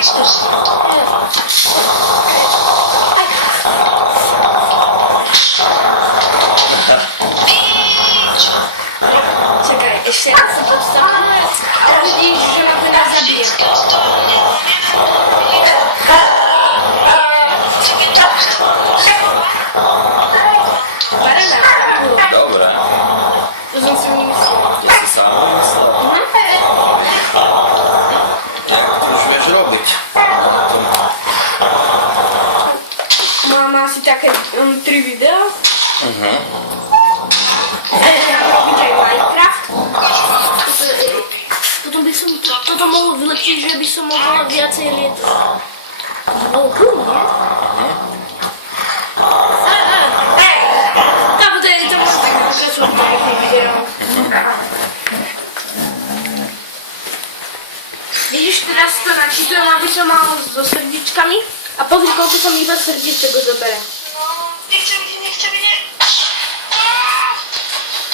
Czekaj, jeszcze raz to podstawimy, a widzisz, że mamy nas zabije. Dobra. To są sobie misje. To jest samo jest. Jak to już wiesz robić? Mama si také 3 video. Robiť aj Minecraft. Potom by som toto mohol vylepšiť, že by som mohol viacej lietať. Bolo cool, nie? Tak, to je to možno tak nakračujem to pekné video. Vidíš, teraz to načítujem, aby som mal so srdíčkami a pozri, koľko som iba srdíček zobere. No, nechcem ti